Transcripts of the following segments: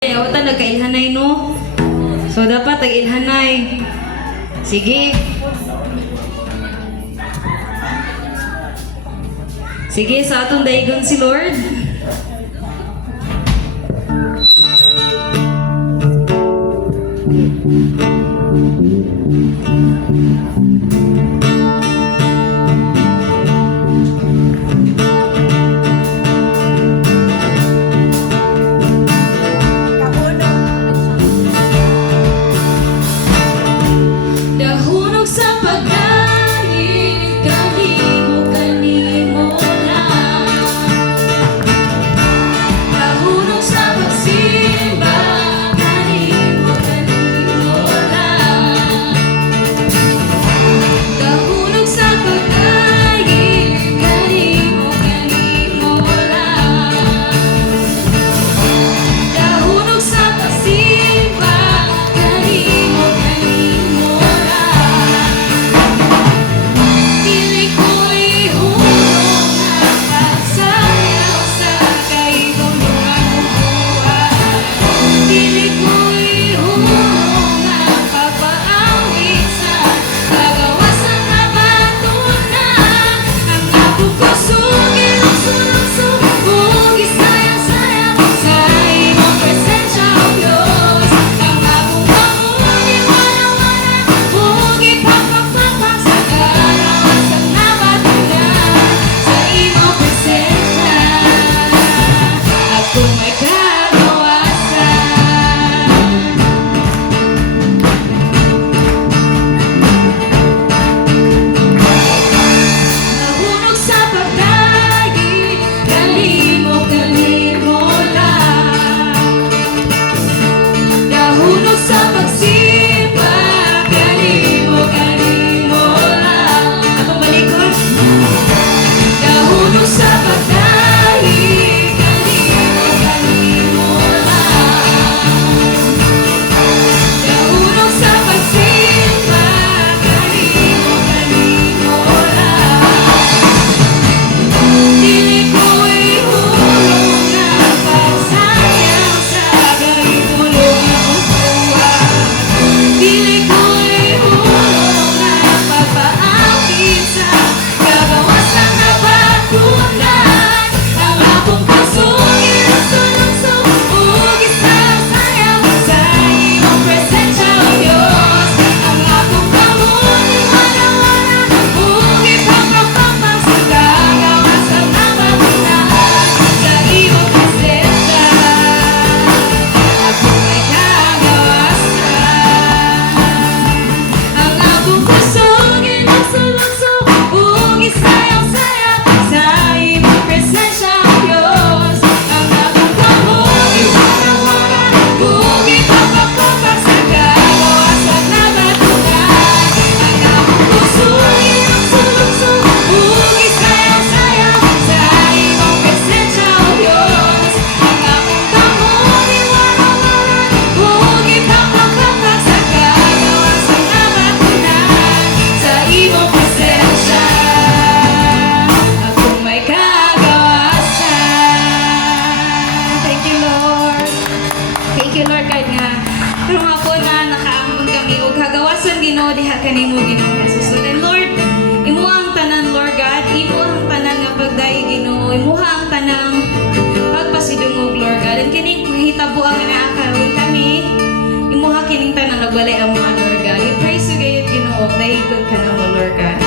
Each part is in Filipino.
Yawatan nagkailhanay no. So dapat tag-ilhanay. Sige. Sige sa atong daigon si Lord. Dahunog sa pagkain, kanimo lang. Dahunog sa pagsimba, kanimo lang. Dahunog sa pagkain, kanimo lang. Dahunog sa pagsimba, kanimo lang. Dili ko'y hulong na pagsayaw sa kaigulungan mo buhay. Dili ko'y hulong na papaawit sa kagawasan na batunan. Ang akong kusugin ang sulong-sulong kung isayang-sayang sa imong presensya, O Diyos. Ang akong pamumunin, wala-wala kung ipapagpapag sa kagawasan na batunan sa imong presensya. Ako may kagawasan. Nahunog sa pagdaig, kanimo lang. Nahunog sa pagsimba, kanimo lang. Atong balikod. Nahunog sa pagdaig, kanimo lang. Nahunog sa pagsimba, kanimo lang. Dili ko'y hulong na pagsayaw sa kaigulungan mo buhay. Dili ko'y hulong na papaawit sa kagawasan na batunan. Ang akong kasugin ang sulong-sulong ug isasayaw sa imong presensya, O Diyos. Ang akong pamuning, wala-wala kung ipapagpapag sa kagawasan na batunan sa imong presensya. Ako may kagawasan. Ang akong kusugin ang sulong-sulong ug isayaw-sayaw sa imong presensya, O Diyos. Ang akong pamuning, wala-wala kung ipapagpapag sa kagawasan na batunan. Ang akong kusugin ang sulong-sulong ug isayaw-sayaw sa imong presensya, O Diyos. Ang akong pamuning, wala-wala kung ipapagpapag sa kagawasan na batunan sa imong presensya. Ako may kagawasan. Thank you, Lord. Thank you, Lord, kahit nga pero nga po na nakaangkon kami ug kagawasan Ginoo diha kanimo Ginoo Jesus. So then Lord, imuha ang tanan, Lord God, imuha ang tanan nga pagdayo Ginoo, imuha ang tanang pagpasidungog, Lord God. And kining hitabo ang inaakaroon kami, imuha kining tanan nagbalay ang mga, Lord God. We praise you gayud Ginoo, dahigon ka na mo, Lord God.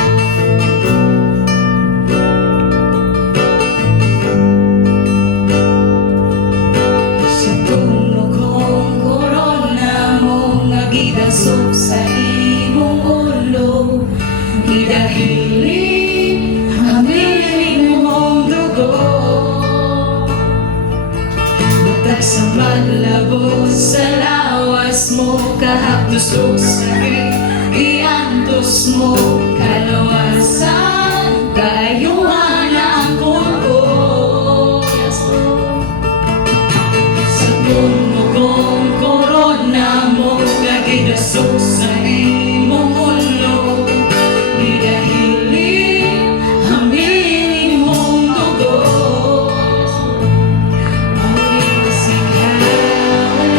Sa tunog kong korona mo nga gidasok sa imong ulo, gidahili hamilin mong dugo. Matag sa madlabo sa lawas mo, kahapdusok sa iantos mo, kalawasan kaayuhan ang kuko. Sa tunugong korona mo, gagidasok sa imong ulo, gidahili hamilin mong dugo. Muling sigaw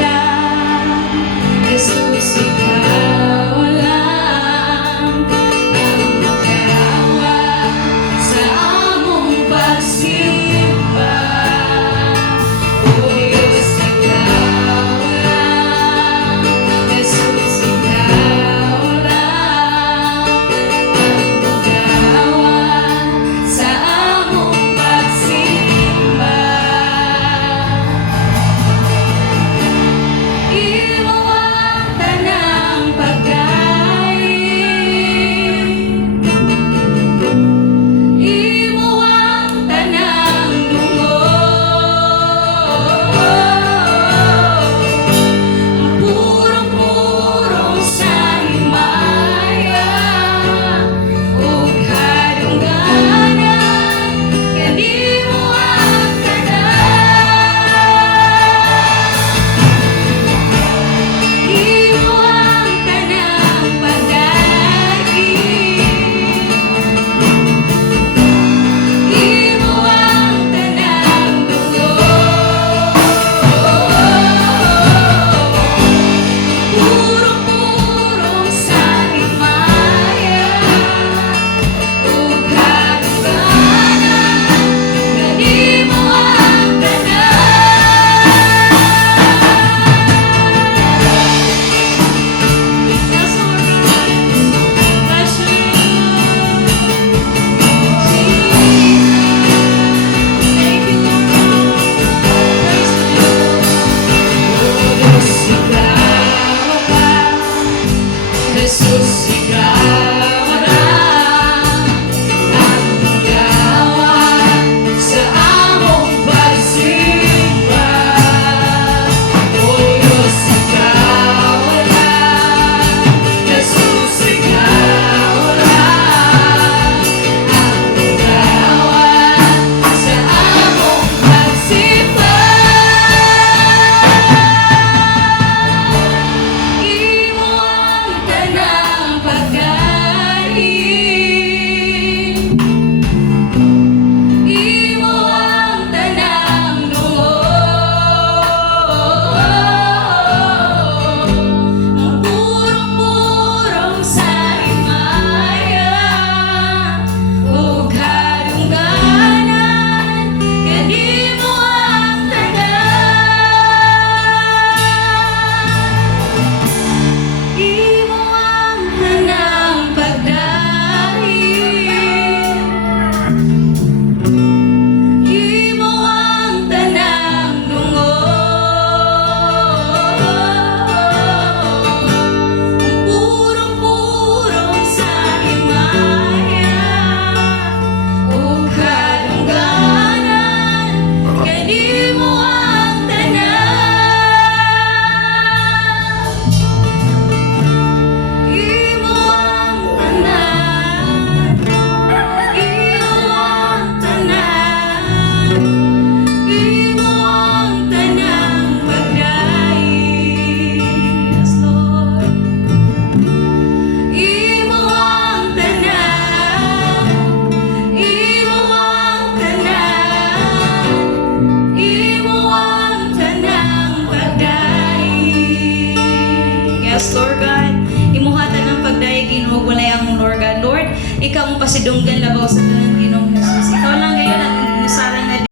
Christ, Lord God. Imuhatan ng pagdaya Ginoo walay ang Lord God. Lord, ikaw ang pasidunggan labaw